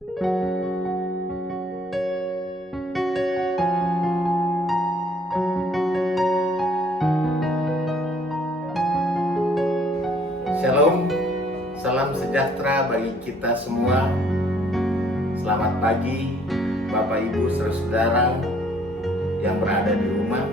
Shalom, salam sejahtera bagi kita semua. Selamat pagi Bapak Ibu saudara yang berada di rumah.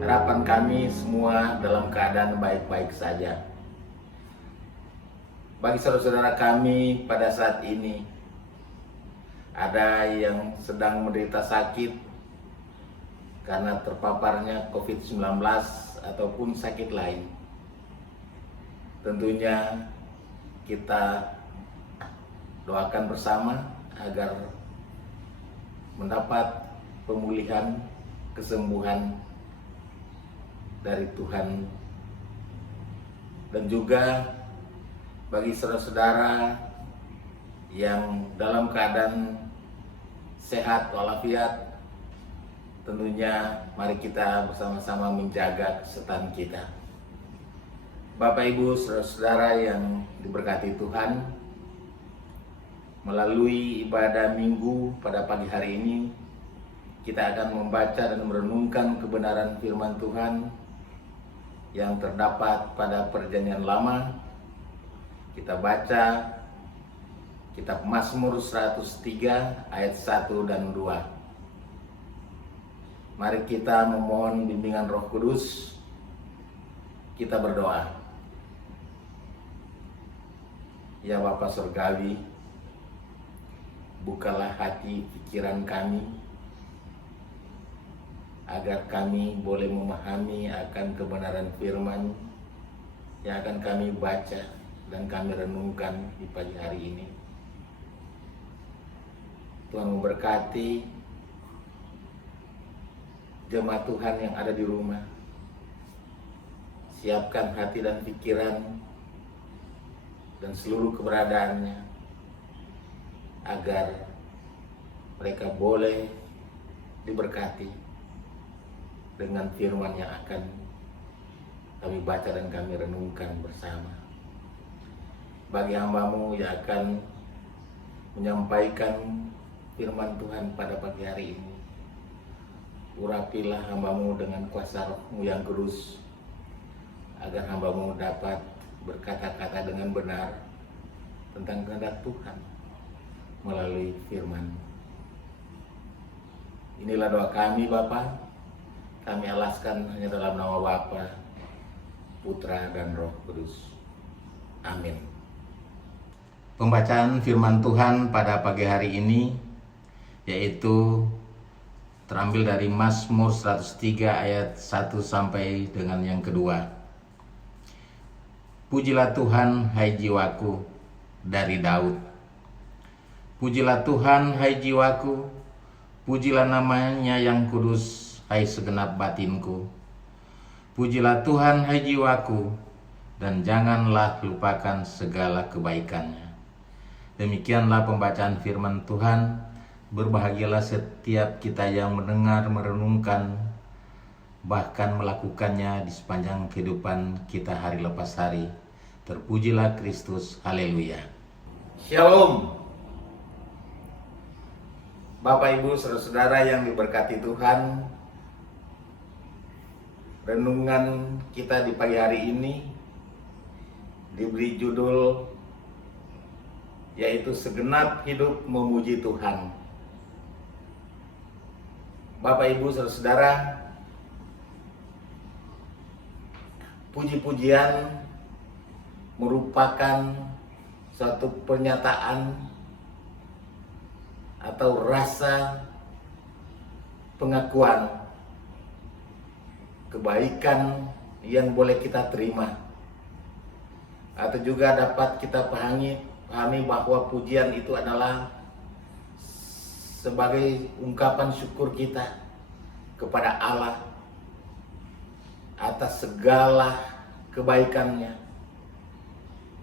Harapan kami semua dalam keadaan baik-baik saja. Bagi saudara-saudara kami pada saat ini, ada yang sedang menderita sakit karena terpaparnya COVID-19 ataupun sakit lain. Tentunya kita doakan bersama agar mendapat pemulihan, kesembuhan dari Tuhan. Dan juga bagi saudara-saudara yang dalam keadaan sehat walafiat, tentunya mari kita bersama-sama menjaga kesehatan kita. Bapak Ibu saudara-saudara yang diberkati Tuhan, melalui ibadah minggu pada pagi hari ini, kita akan membaca dan merenungkan kebenaran firman Tuhan yang terdapat pada Perjanjian Lama. Kita baca kitab Mazmur 103 ayat 1 dan 2. Mari kita memohon bimbingan Roh Kudus. Kita berdoa. Ya Bapa Surgawi, bukalah hati pikiran kami, agar kami boleh memahami akan kebenaran firman yang akan kami baca dan kami renungkan di pagi hari ini. Tuhan memberkati jemaat Tuhan yang ada di rumah. Siapkan hati dan pikiran dan seluruh keberadaannya, agar mereka boleh diberkati dengan firman yang akan kami baca dan kami renungkan bersama. Bagi hamba-Mu yang akan menyampaikan firman Tuhan pada pagi hari ini, urapilah hamba-Mu dengan kuasa Roh-Mu yang kudus, agar hamba-Mu dapat berkata-kata dengan benar tentang kehendak Tuhan melalui firman. Inilah doa kami Bapa. Kami alaskan hanya dalam nama Bapa, Putra dan Roh Kudus. Amin. Pembacaan firman Tuhan pada pagi hari ini yaitu terambil dari Mazmur 103 ayat 1 sampai dengan yang kedua. Pujilah Tuhan, hai jiwaku, dari Daud. Pujilah Tuhan, hai jiwaku, pujilah namanya yang kudus, hai segenap batinku. Pujilah Tuhan, hai jiwaku, dan janganlah lupakan segala kebaikannya. Demikianlah pembacaan firman Tuhan. Berbahagialah setiap kita yang mendengar, merenungkan, bahkan melakukannya di sepanjang kehidupan kita hari lepas hari. Terpujilah Kristus, haleluya. Shalom. Bapak Ibu saudara-saudara yang diberkati Tuhan, renungan kita di pagi hari ini diberi judul yaitu segenap hidup memuji Tuhan. Bapak Ibu saudara-saudara, puji-pujian merupakan suatu pernyataan atau rasa pengakuan kebaikan yang boleh kita terima, atau juga dapat kita pahami bahwa pujian itu adalah sebagai ungkapan syukur kita kepada Allah atas segala kebaikannya,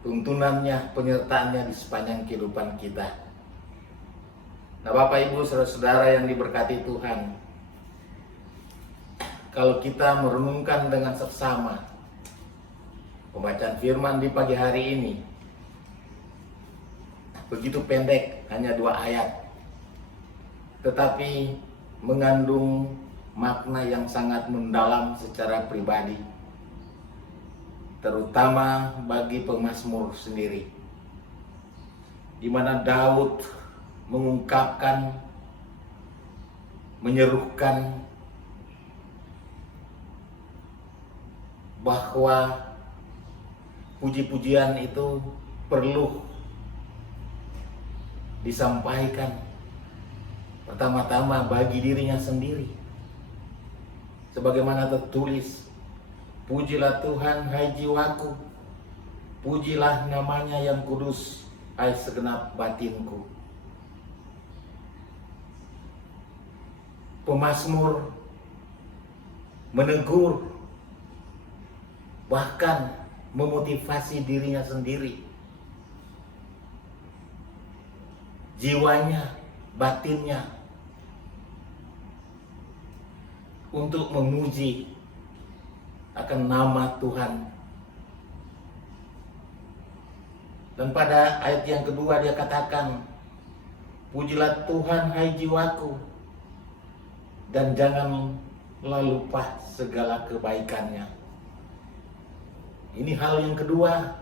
tuntunannya, penyertaannya di sepanjang kehidupan kita. Nah Bapak Ibu saudara-saudara yang diberkati Tuhan, kalau kita merenungkan dengan seksama pembacaan firman di pagi hari ini, begitu pendek, hanya 2 ayat, tetapi mengandung makna yang sangat mendalam secara pribadi, terutama bagi pemazmur sendiri, di mana Daud mengungkapkan, menyerukan bahwa puji-pujian itu perlu disampaikan pertama-tama bagi dirinya sendiri. Sebagaimana tertulis, pujilah Tuhan hai jiwaku, pujilah namanya yang kudus hai segenap batinku. Pemazmur menegur, bahkan memotivasi dirinya sendiri, jiwanya, batinnya, untuk memuji akan nama Tuhan. Dan pada ayat yang kedua dia katakan, pujilah Tuhan hai jiwaku, dan janganlah lupa segala kebaikannya. Ini hal yang kedua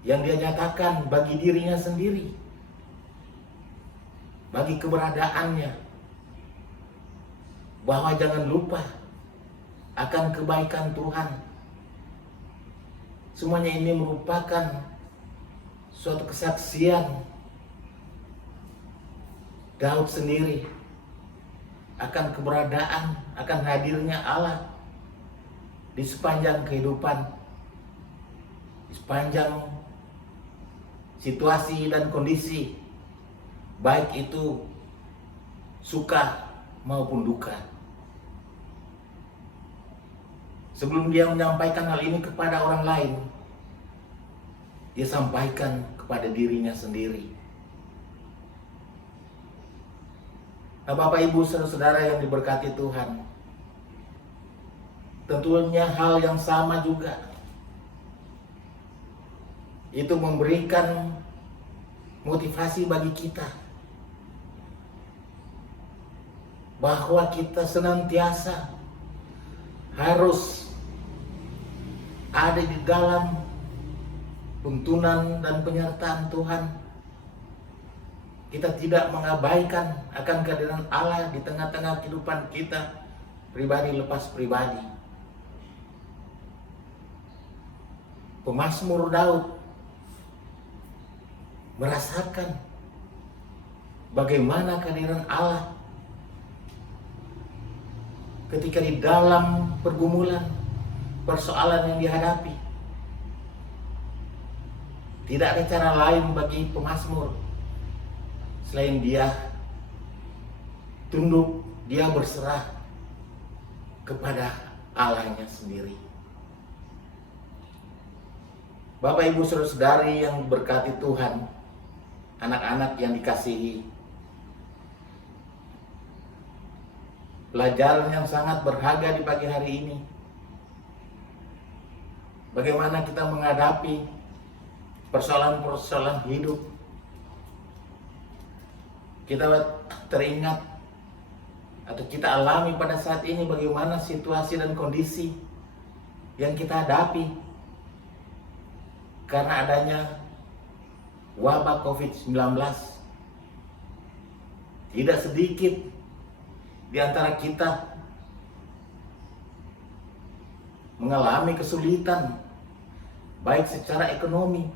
yang dia nyatakan bagi dirinya sendiri, bagi keberadaannya, bahwa jangan lupa akan kebaikan Tuhan. Semuanya ini merupakan suatu kesaksian Daud sendiri akan keberadaan, akan hadirnya Allah di sepanjang kehidupan, di sepanjang situasi dan kondisi, baik itu suka maupun duka. Sebelum dia menyampaikan hal ini kepada orang lain, dia sampaikan kepada dirinya sendiri. Nah, Bapak Ibu saudara-saudara yang diberkati Tuhan, tentunya hal yang sama juga, itu memberikan motivasi bagi kita, bahwa kita senantiasa harus ada di dalam tuntunan dan penyertaan Tuhan. Kita tidak mengabaikan akan kehadiran Allah di tengah-tengah kehidupan kita, pribadi lepas pribadi. Pemazmur Daud merasakan bagaimana kehadiran Allah ketika di dalam pergumulan, persoalan yang dihadapi. Tidak ada cara lain bagi pemazmur selain dia tunduk, dia berserah kepada Allahnya sendiri. Bapak Ibu saudara-saudari yang berkati Tuhan, anak-anak yang dikasihi, pelajaran yang sangat berharga di pagi hari ini, bagaimana kita menghadapi persoalan-persoalan hidup. Kita teringat atau kita alami pada saat ini bagaimana situasi dan kondisi yang kita hadapi karena adanya wabah COVID-19. Tidak sedikit di antara kita mengalami kesulitan, baik secara ekonomi,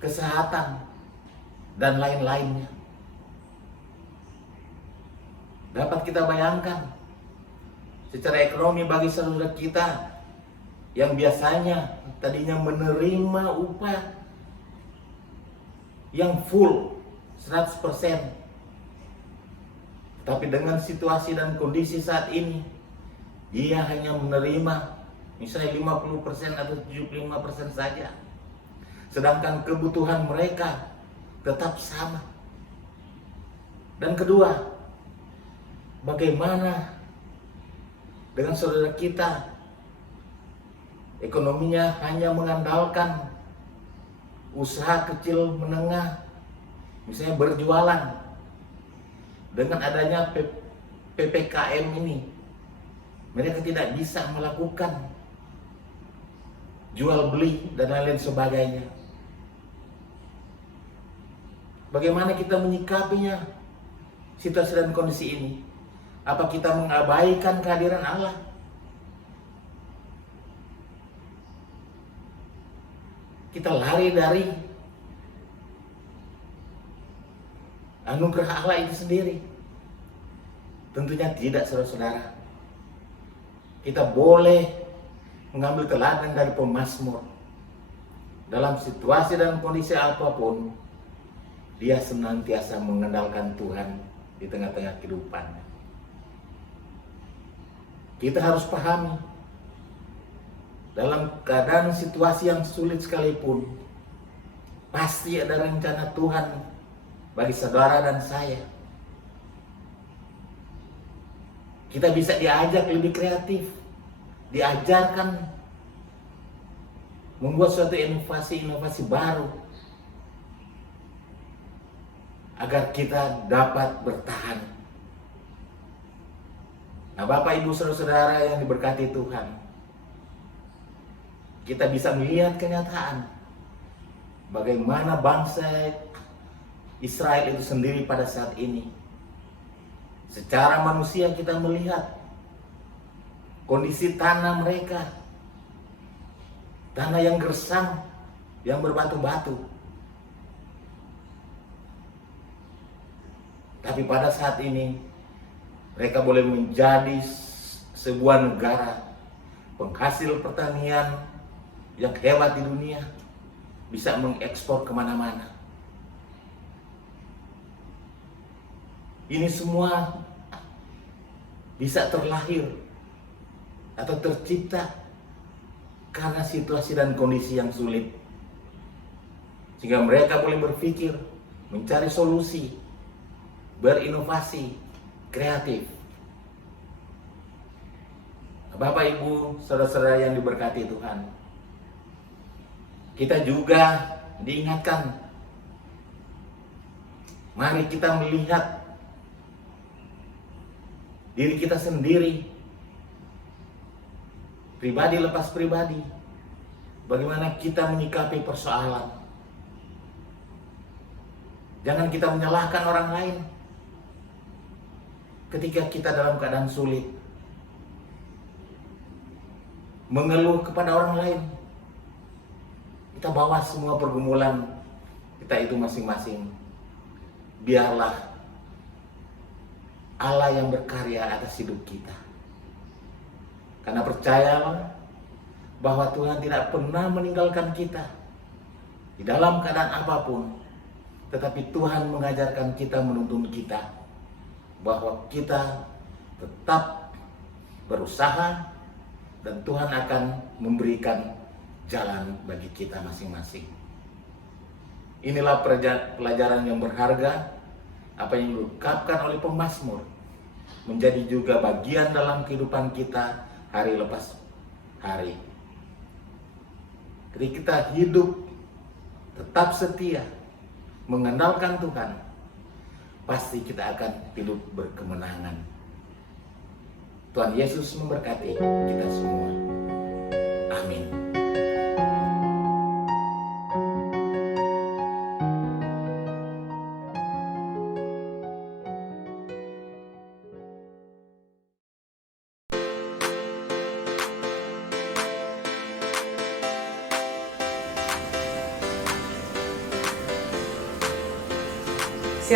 kesehatan, dan lain-lainnya. Dapat kita bayangkan, secara ekonomi bagi saudara kita yang biasanya tadinya menerima upah yang full 100%, tapi dengan situasi dan kondisi saat ini, dia hanya menerima misalnya 50% atau 75% saja. Sedangkan kebutuhan mereka tetap sama. Dan kedua, bagaimana dengan saudara kita ekonominya hanya mengandalkan usaha kecil menengah, misalnya berjualan. Dengan adanya PPKM ini, mereka tidak bisa melakukan jual beli dan lain-lain sebagainya. Bagaimana kita menyikapinya situasi dan kondisi ini? Apa kita mengabaikan kehadiran Allah? Kita lari dari anugerah Allah itu sendiri? Tentunya tidak, saudara-saudara. Kita boleh mengambil teladan dari pemazmur. Dalam situasi dan kondisi apapun, dia senantiasa mengandalkan Tuhan di tengah-tengah kehidupannya. Kita harus pahami, dalam keadaan situasi yang sulit sekalipun, pasti ada rencana Tuhan bagi saudara dan saya. Kita bisa diajak lebih kreatif, diajarkan membuat suatu inovasi-inovasi baru agar kita dapat bertahan. Nah, Bapak, Ibu, Saudara-saudara yang diberkati Tuhan, kita bisa melihat kenyataan bagaimana bangsa Israel itu sendiri pada saat ini. Secara manusia kita melihat kondisi tanah mereka, tanah yang gersang, yang berbatu-batu. Tapi pada saat ini mereka boleh menjadi sebuah negara penghasil pertanian yang hebat di dunia, bisa mengekspor kemana-mana. Ini semua bisa terlahir atau tercipta karena situasi dan kondisi yang sulit, sehingga mereka boleh berpikir, mencari solusi, berinovasi, kreatif. Bapak, Ibu, Saudara-saudara yang diberkati Tuhan, kita juga diingatkan, mari kita melihat diri kita sendiri, pribadi lepas pribadi, bagaimana kita menyikapi persoalan. Jangan kita menyalahkan orang lain ketika kita dalam keadaan sulit, mengeluh kepada orang lain. Kita bawa semua pergumulan kita itu masing-masing. Biarlah Allah yang berkarya atas hidup kita. Karena percayalah bahwa Tuhan tidak pernah meninggalkan kita di dalam keadaan apapun. Tetapi Tuhan mengajarkan kita, menuntun kita, bahwa kita tetap berusaha dan Tuhan akan memberikan jalan bagi kita masing-masing. Inilah pelajaran yang berharga, apa yang diungkapkan oleh pemazmur, menjadi juga bagian dalam kehidupan kita hari lepas hari. Ketika kita hidup tetap setia, mengandalkan Tuhan, pasti kita akan hidup berkemenangan. Tuhan Yesus memberkati kita semua. Amin.